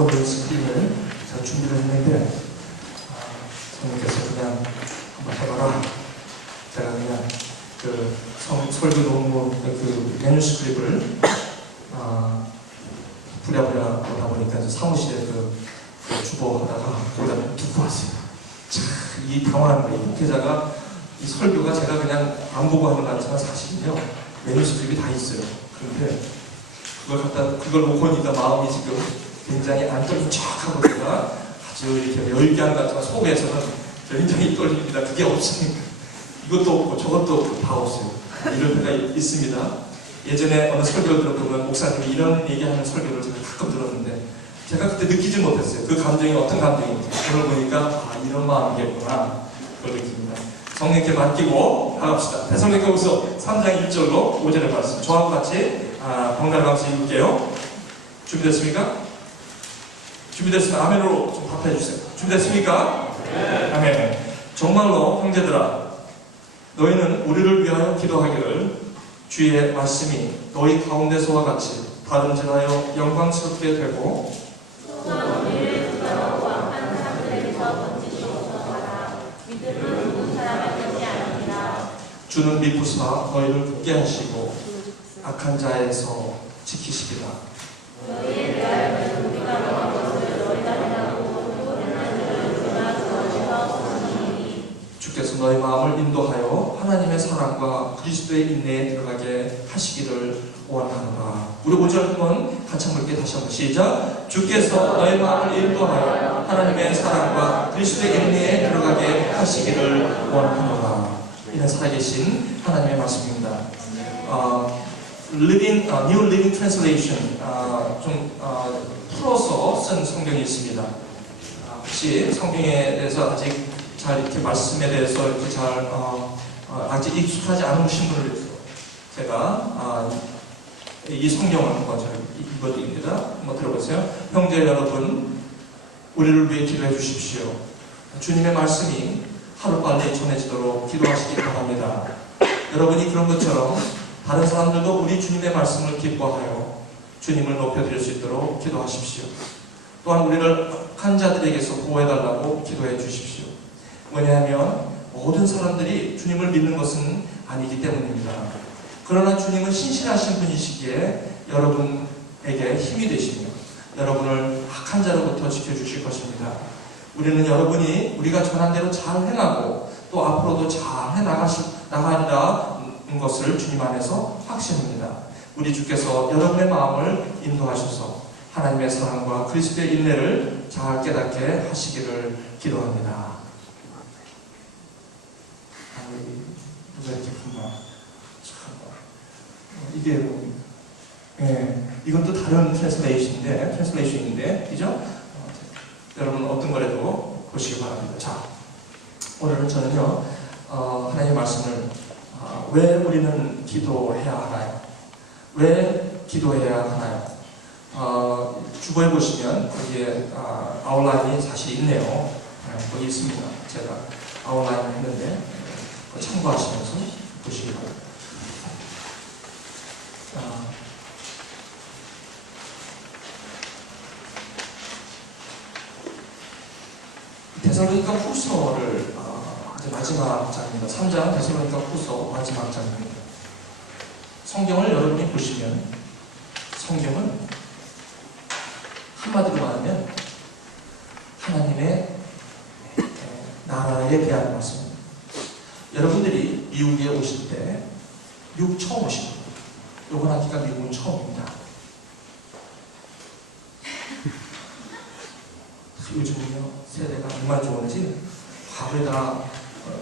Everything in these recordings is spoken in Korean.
오늘 스크린을 제가 준비를 했는데 성님께서 그냥 한번 해봐라. 제가 그냥 그 설교 논문 그 매뉴스크립을 부랴부랴 하다 보니까 이제 사무실에 그 주보하다가 거기다 두고 왔어요. 참, 이 당황한 거예요. 이 목회자가 이 설교가 제가 그냥 안 보고 하는 거 같지만 사실은요 매뉴스크립이 다 있어요. 그런데 그걸 못 보니까 마음이 지금 굉장히 안 떨리는 척하고 제가 아주 이렇게 열기한 것 같지만 속에서는 굉장히 떨립니다. 그게 없으니까 이것도 없고 저것도 없고 다 없어요. 이럴 때가 있습니다. 예전에 어느 설교를 들어보면 목사님이 이런 얘기하는 설교를 제가 가끔 들었는데 제가 그때 느끼지 못했어요. 그 감정이 어떤 감정인지. 그걸 보니까 이런 마음이겠구나 그걸 느낍니다. 성령께 맡기고 나갑시다. 데살로니가후서 3장 1절로 5절의 말씀 저하고 같이 번갈아가면서 읽을게요. 준비됐습니까? 준비됐으면 아멘으로 좀 답해 주세요. 준비됐습니까? 네. 아멘. 정말로 형제들아 너희는 우리를 위하여 기도하기를 주의 말씀이 너희 가운데서와 같이 다름질하여 영광스럽게 되고 주는 미쁘사 너희를 굳게 하시고 악한 자에서 지키시리라. 주께서 너희 마음을 인도하여 하나님의 사랑과 그리스도의 인내에 들어가게 하시기를 원하노라. 우리 5절 한번 같이 한번 읽게 다시 한번 시작. 주께서 너희 마음을 인도하여 하나님의 사랑과 그리스도의 인내에 들어가게 하시기를 원하노라. 이는 살아계신 하나님의 말씀입니다. New Living Translation 좀 풀어서 쓴 성경이 있습니다. 혹시 성경에 대해서 아직 잘 이렇게 말씀에 대해서 이렇게 잘 아직 익숙하지 않으신 분을 위해서 제가 이 성경을 한번 잘 읽어드립니다. 한번 들어보세요. 형제 여러분, 우리를 위해 기도해 주십시오. 주님의 말씀이 하루빨리 전해지도록 기도하시기 바랍니다. 여러분이 그런 것처럼 다른 사람들도 우리 주님의 말씀을 기뻐하여 주님을 높여드릴 수 있도록 기도하십시오. 또한 우리를 악한 자들에게서 보호해달라고 기도해 주십시오. 왜냐하면 모든 사람들이 주님을 믿는 것은 아니기 때문입니다. 그러나 주님은 신실하신 분이시기에 여러분에게 힘이 되시며 여러분을 악한 자로부터 지켜주실 것입니다. 우리는 여러분이 우리가 전한 대로 잘 행하고 또 앞으로도 잘 해나가리라는 것을 주님 안에서 확신합니다. 우리 주께서 여러분의 마음을 인도하셔서 하나님의 사랑과 그리스도의 인내를 잘 깨닫게 하시기를 기도합니다. 누가 이렇게 금방 이게 이건 또 다른 트랜슬레이션인데 그죠? 여러분 어떤 거라도 보시기 바랍니다. 자, 오늘은 저는요 하나님의 말씀을 왜 우리는 기도해야 하나요? 왜 기도해야 하나요? 주보에 보시면 거기에 아웃라인이 사실 있네요. 거기 있습니다. 제가 아웃라인을 했는데 참고하시면서 보시기 바랍니다. 데살로니가 후서를 이제 마지막 장입니다. 3장 데살로니가 후서 마지막 장입니다. 성경을 여러분이 보시면 성경은 한마디로 말하면 하나님의 나라에 대한 말씀입니다. 여러분들이 미국에 오실 때 미국 처음 오십니다. 요번 학기가 미국은 처음입니다. 요즘은요 세대가 정말 좋은지 과거에다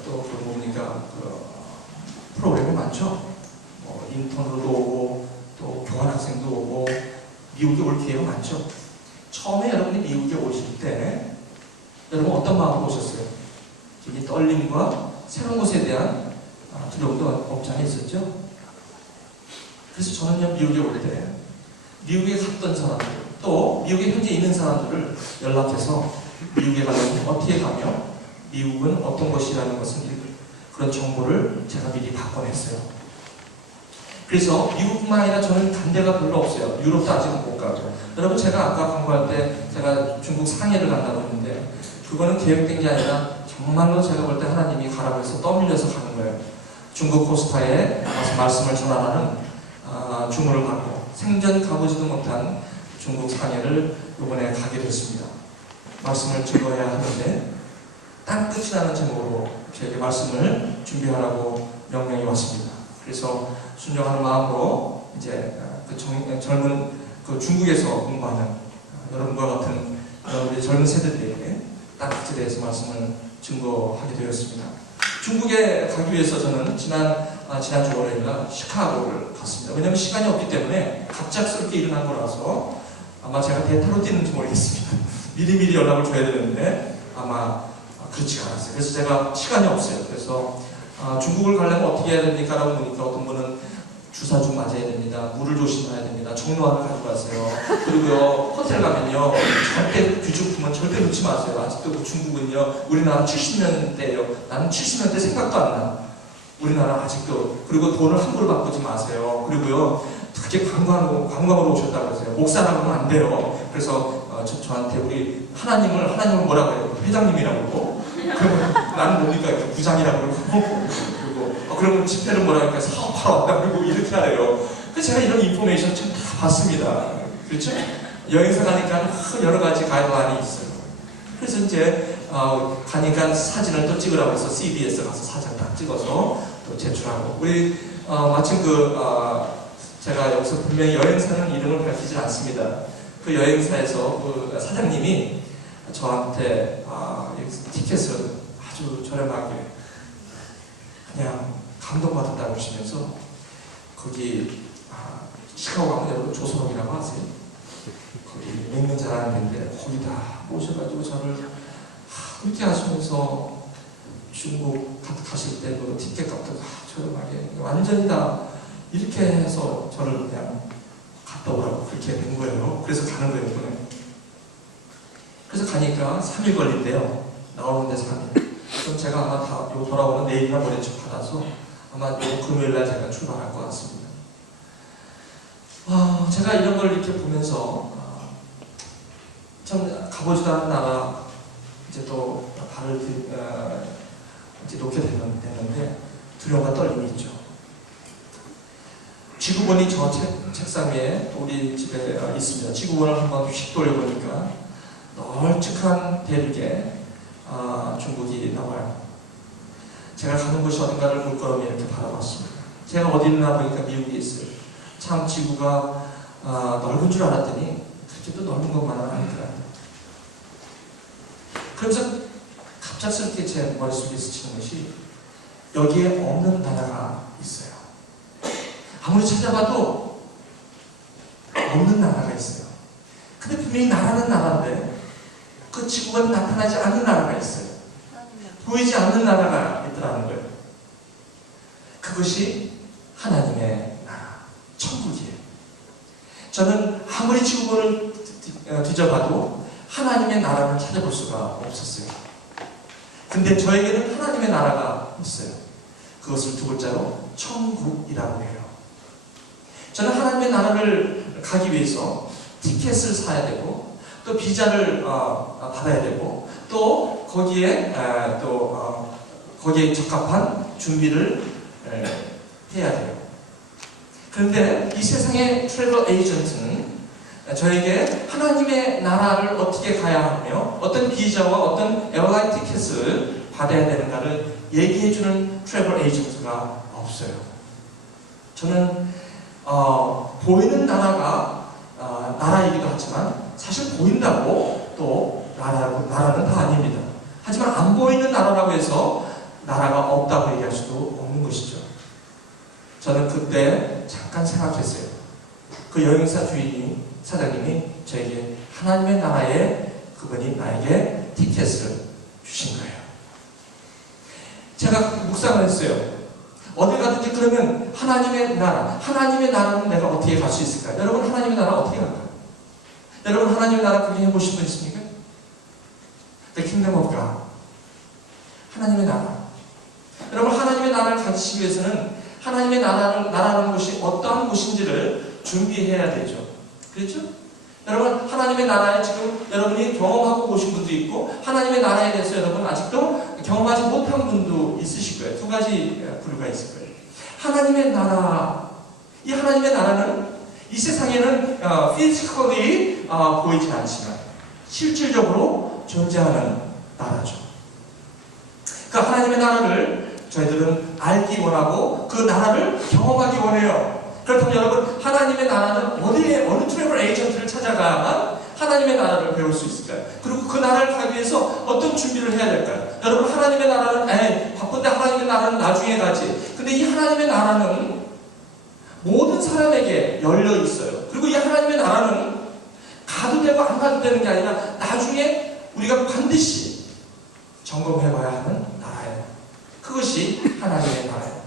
또 그러고 보니까 프로그램이 많죠. 인턴으로도 오고 또 교환학생도 오고 미국에 올 기회가 많죠. 처음에 여러분이 미국에 오실 때 여러분 어떤 마음으로 오셨어요? 이 떨림과 새로운 것에 대한 두려움도 없지 않아 있었죠. 그래서 저는요 미국에 올 때 미국에 갔던 사람들 또 미국에 현재 있는 사람들을 연락해서 미국에 가려면 어떻게 가며 미국은 어떤 것이라는 것을 그런 정보를 제가 미리 받곤 했어요. 그래서 미국뿐만 아니라 저는 간 데가 별로 없어요. 유럽도 아직은 못 가고. 여러분 제가 아까 광고할 때 제가 중국 상해를 간다고 했는데 그거는 계획된 게 아니라 정말로 제가 볼 때 하나님이 가라고 해서 떠밀려서 가는 거예요. 중국 코스타에 가서 말씀을 전하라는 주문을 받고 생전 가보지도 못한 중국 상해를 이번에 가게 됐습니다. 말씀을 증거해야 하는데 땅끝이 나는 제목으로 저에게 말씀을 준비하라고 명령이 왔습니다. 그래서 순종하는 마음으로 이제 젊은 중국에서 공부하는 여러분과 같은 여러분의 젊은 세대들에게 땅끝에 대해서 말씀을 증거하게 되었습니다. 중국에 가기 위해서 저는 지난주 월요일날 시카고를 갔습니다. 왜냐하면 시간이 없기 때문에 갑작스럽게 일어난 거라서 아마 제가 대타로 뛰는지 모르겠습니다. 미리미리 연락을 줘야 되는데 아마 그렇지가 않았어요. 그래서 제가 시간이 없어요. 그래서 중국을 가려면 어떻게 해야 됩니까? 라고 보니까 어떤 분은 주사 좀 맞아야 됩니다. 물을 조심해야 됩니다. 정로화를 가져가세요. 그리고요, 호텔 가면요, 절대 귀중품은 절대 놓지 마세요. 아직도 그 중국은요, 우리나라 70년대예요. 나는 70년대 생각도 안 나. 우리나라 아직도. 그리고 돈을 함부로 바꾸지 마세요. 그리고요, 특히 관광으로 오셨다고 그러세요. 목사라고 하면 안 돼요. 그래서 저한테 우리 하나님을 뭐라고 해요? 회장님이라고 그러고, 그러면 나는 뭡니까? 부장이라고 그러고, 그리고 그러면 집회를 뭐라고 할까? 사업하러 왔다 그러고 이렇게 하래요. 그래서 제가 이런 인포메이션 좀 다 봤습니다. 그렇죠? 여행사 가니까 여러 가지 가이드라인이 있어요. 그래서 이제 가니까 사진을 또 찍으라고 해서 CBS 가서 사진 딱 찍어서 또 제출하고 우리 마침 제가 여기서 분명히 여행사는 이름을 밝히지 않습니다. 그 여행사에서 그 사장님이 저한테 티켓을 아주 저렴하게 그냥 감동받았다고 하시면서 거기 시카고 가면 여러분 조선옥이라고 아세요? 거기 맥는 잘하는 데인데 거기다 모셔가지고 저를 그렇게 하시면서 중국 가실 때 그 티켓 값도 저렴하게 완전히 다 이렇게 해서 저를 그냥 갔다 오라고 그렇게 된 거예요. 그래서 가는 거예요, 이번에. 그래서 가니까 3일 걸린대요. 나오는 데 3일. 그럼 제가 아마 돌아오는 내일이나 모레쯤 받아서 아마 금요일날 제가 출발할 것 같습니다. 제가 이런 걸 이렇게 보면서 참 가보지도 않은 나라 이제 또 발을 이제 놓게 됐는데 두려움과 떨림이 있죠. 지구본이 저 책상 위에 우리 집에 있습니다. 지구본을 한번 휙 돌려보니까 널찍한 대륙에 중국이 나와요. 제가 가는 곳이 어딘가를 물끄러미 이렇게 바라봤습니다. 제가 어디 있나 보니까 미국에 있어요. 참 지구가 넓은 줄 알았더니 그렇게 또 넓은 것만은 아니더라고요. 그러면서 갑작스럽게 제 머릿속에 스치는 것이 여기에 없는 나라가 있어요. 아무리 찾아봐도 없는 나라가 있어요. 근데 분명히 나라는 나라인데 그 지구가 나타나지 않는 나라가 있어요. 보이지 않는 나라가 있더라는 거예요. 그것이 하나님의 나라, 천국이에요. 저는 아무리 지구본을 뒤져봐도 하나님의 나라를 찾아볼 수가 없었어요. 근데 저에게는 하나님의 나라가 있어요. 그것을 두 글자로 천국이라고 해요. 저는 하나님의 나라를 가기 위해서 티켓을 사야 되고 또 비자를 받아야 되고 또 거기에 적합한 준비를 해야 돼요. 그런데 이 세상의 트래블 에이전트는 저에게 하나님의 나라를 어떻게 가야 하며 어떤 비자와 어떤 에어라인 티켓을 받아야 되는가를 얘기해주는 트래블 에이전트가 없어요. 저는 보이는 나라가 나라이기도 하지만 사실 보인다고 또 나라는 다 아닙니다. 하지만 안 보이는 나라라고 해서 나라가 없다고 얘기할 수도 없는 것이죠. 저는 그때 잠깐 생각했어요. 그 여행사 사장님이 저에게 하나님의 나라에 그분이 나에게 티켓을 주신 거예요. 제가 묵상을 했어요. 어디 가든지 그러면 하나님의 나라는 내가 어떻게 갈 수 있을까요? 여러분 하나님의 나라 어떻게 갈까요? 여러분 하나님의 나라 구경해 보신 분 있습니까? The Kingdom of God. 하나님의 나라. 여러분 하나님의 나라를 가지시기 위해서는 하나님의 나라는 것이 어떠한 곳인지를 준비해야 되죠. 그렇죠? 여러분, 하나님의 나라에 지금 여러분이 경험하고 오신 분도 있고, 하나님의 나라에 대해서 여러분 아직도 경험하지 못한 분도 있으실 거예요. 두 가지 부류가 있을 거예요. 하나님의 나라, 이 하나님의 나라는 이 세상에는 physically 보이진 않지만 실질적으로 존재하는 나라죠. 그 하나님의 나라를 저희들은 알기 원하고 그 나라를 경험하기 원해요. 그렇다면 여러분, 하나님의 나라는 어느 트래블 에이전트를 찾아가야만 하나님의 나라를 배울 수 있을까요? 그리고 그 나라를 가기 위해서 어떤 준비를 해야 될까요? 여러분, 하나님의 나라는 바쁜데 하나님의 나라는 나중에 가지. 근데 이 하나님의 나라는 모든 사람에게 열려 있어요. 그리고 이 하나님의 나라는 가도 되고 안 가도 되는 게 아니라 나중에 우리가 반드시 점검해봐야 하는 나라예요. 그것이 하나님의 나라예요.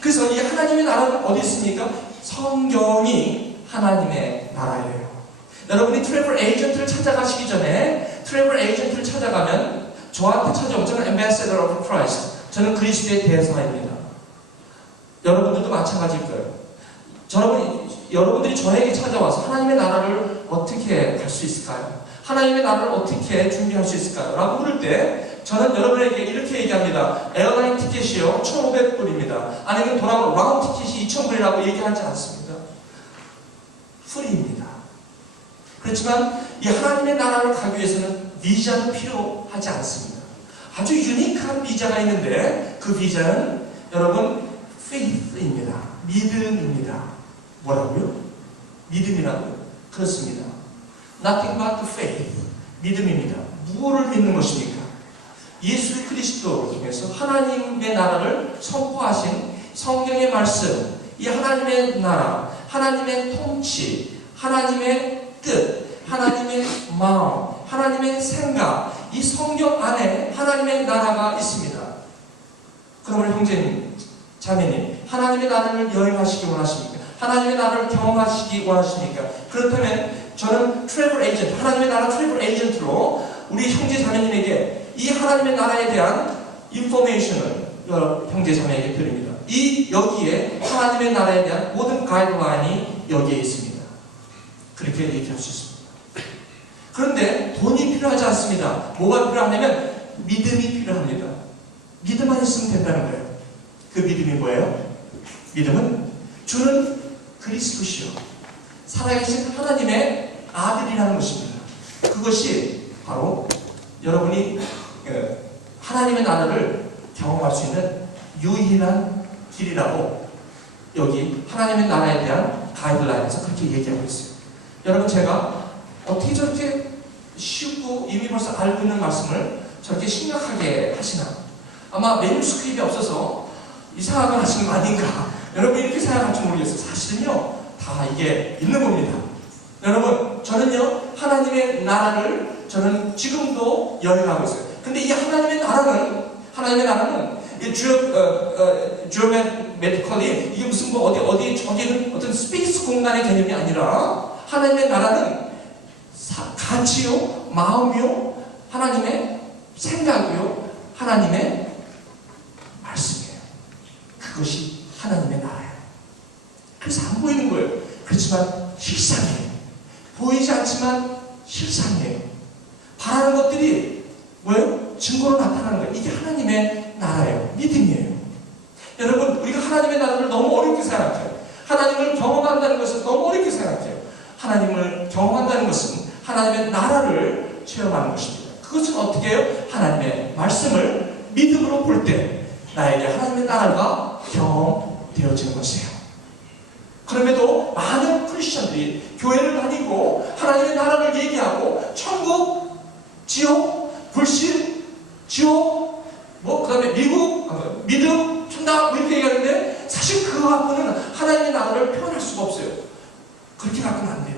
그래서 이 하나님의 나라는 어디 있습니까? 성경이 하나님의 나라예요. 여러분이 트래블 에이전트를 찾아가시기 전에 트래블 에이전트를 찾아가면 저한테 찾아오면 저는 Ambassador of Christ, 저는 그리스도의 대사입니다. 여러분들도 마찬가지일 거예요. 여러분들이 저에게 찾아와서 하나님의 나라를 어떻게 갈 수 있을까요? 하나님의 나라를 어떻게 준비할 수 있을까요? 라고 물을 때 저는 여러분에게 이렇게 얘기합니다. 에어라인 티켓이요 1,500불입니다. 아니면 돌아온 라운드 티켓이 2,000불이라고 얘기하지 않습니다. 프리입니다. 그렇지만 이 하나님의 나라를 가기 위해서는 비자는 필요하지 않습니다. 아주 유니크한 비자가 있는데 그 비자는 여러분 faith입니다. 믿음입니다. 뭐라고요? 믿음이라고요? 그렇습니다. Nothing but faith. 믿음입니다. 무엇을 믿는 것입니까? 예수 그리스도를 통해서 하나님의 나라를 선포하신 성경의 말씀, 이 하나님의 나라, 하나님의 통치, 하나님의 뜻, 하나님의 마음, 하나님의 생각, 이 성경 안에 하나님의 나라가 있습니다. 그러면 형제님, 자매님, 하나님의 나라를 여행하시기 원하십니까? 하나님의 나라를 경험하시기 원하십니까? 그렇다면 저는 트래블 에이전트, 하나님의 나라 트래블 에이전트로 우리 형제 자매님에게 이 하나님의 나라에 대한 인포메이션을 형제 자매에게 드립니다. 여기에 하나님의 나라에 대한 모든 가이드라인이 여기에 있습니다. 그렇게 얘기할 수 있습니다. 그런데 돈이 필요하지 않습니다. 뭐가 필요하냐면 믿음이 필요합니다. 믿음만 있으면 된다는 거예요. 그 믿음이 뭐예요? 믿음은 주는 그리스도시요 살아계신 하나님의 아들이라는 것입니다. 그것이 바로 여러분이 하나님의 나라를 경험할 수 있는 유일한 길이라고 여기 하나님의 나라에 대한 가이드라인에서 그렇게 얘기하고 있어요. 여러분, 제가 어떻게 저렇게 쉽고 이미 벌써 알고 있는 말씀을 저렇게 심각하게 하시나? 아마 매뉴스크립이 없어서 이상한 걸 하시는 거 아닌가? 여러분 이렇게 생각할지 모르겠어요. 사실은요, 다 이게 있는 겁니다. 여러분, 저는요, 하나님의 나라를 저는 지금도 여행하고 있어요. 근데 이 하나님의 나라는 지오메트컬리 이게 무슨 저기는 어떤 스페이스 공간의 개념이 아니라 하나님의 나라는 가치요, 마음이요, 하나님의 생각이요, 하나님의 말씀이에요. 그것이 하나님의 나라예요. 그래서 안 보이는 거예요. 그렇지만 실상이에요. 보이지 않지만 실상이에요. 바라는 것들이 뭐예요? 증거로 나타나는 거예요. 이게 하나님의 나라예요. 믿음이에요. 여러분, 우리가 하나님의 나라를 너무 어렵게 생각해요. 하나님을 경험한다는 것은 너무 어렵게 생각해요. 하나님을 경험한다는 것은 하나님의 나라를 체험하는 것입니다. 그것은 어떻게 해요? 하나님의 말씀을 믿음으로 볼 때 나에게 하나님의 나라가 경험되어지는 것이에요. 그럼에도 많은 크리스천들이 교회를 다니고 하나님의 나라를 얘기하고 천국, 지옥, 불신, 지옥, 그 다음에 미국, 믿음, 천당 이렇게 얘기하는데 사실 그거 갖고는 하나님의 나라를 표현할 수가 없어요. 그렇게 갖고는 안 돼요.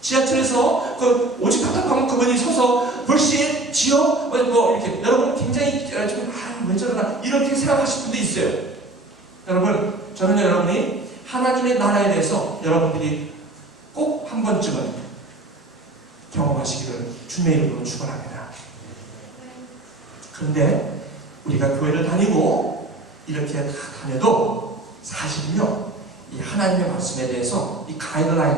지하철에서 오직 답답하면 그분이 서서 불신, 지옥, 이렇게 여러분 굉장히 왜 저러나 이렇게 생각하실 분도 있어요. 여러분, 저는 여러분이 하나님의 나라에 대해서 여러분들이 꼭 한 번쯤은 경험하시기를 주님의 이름으로 축원합니다. 그런데 우리가 교회를 다니고 이렇게 다 다녀도 사실은요, 이 하나님의 말씀에 대해서 이 가이드라인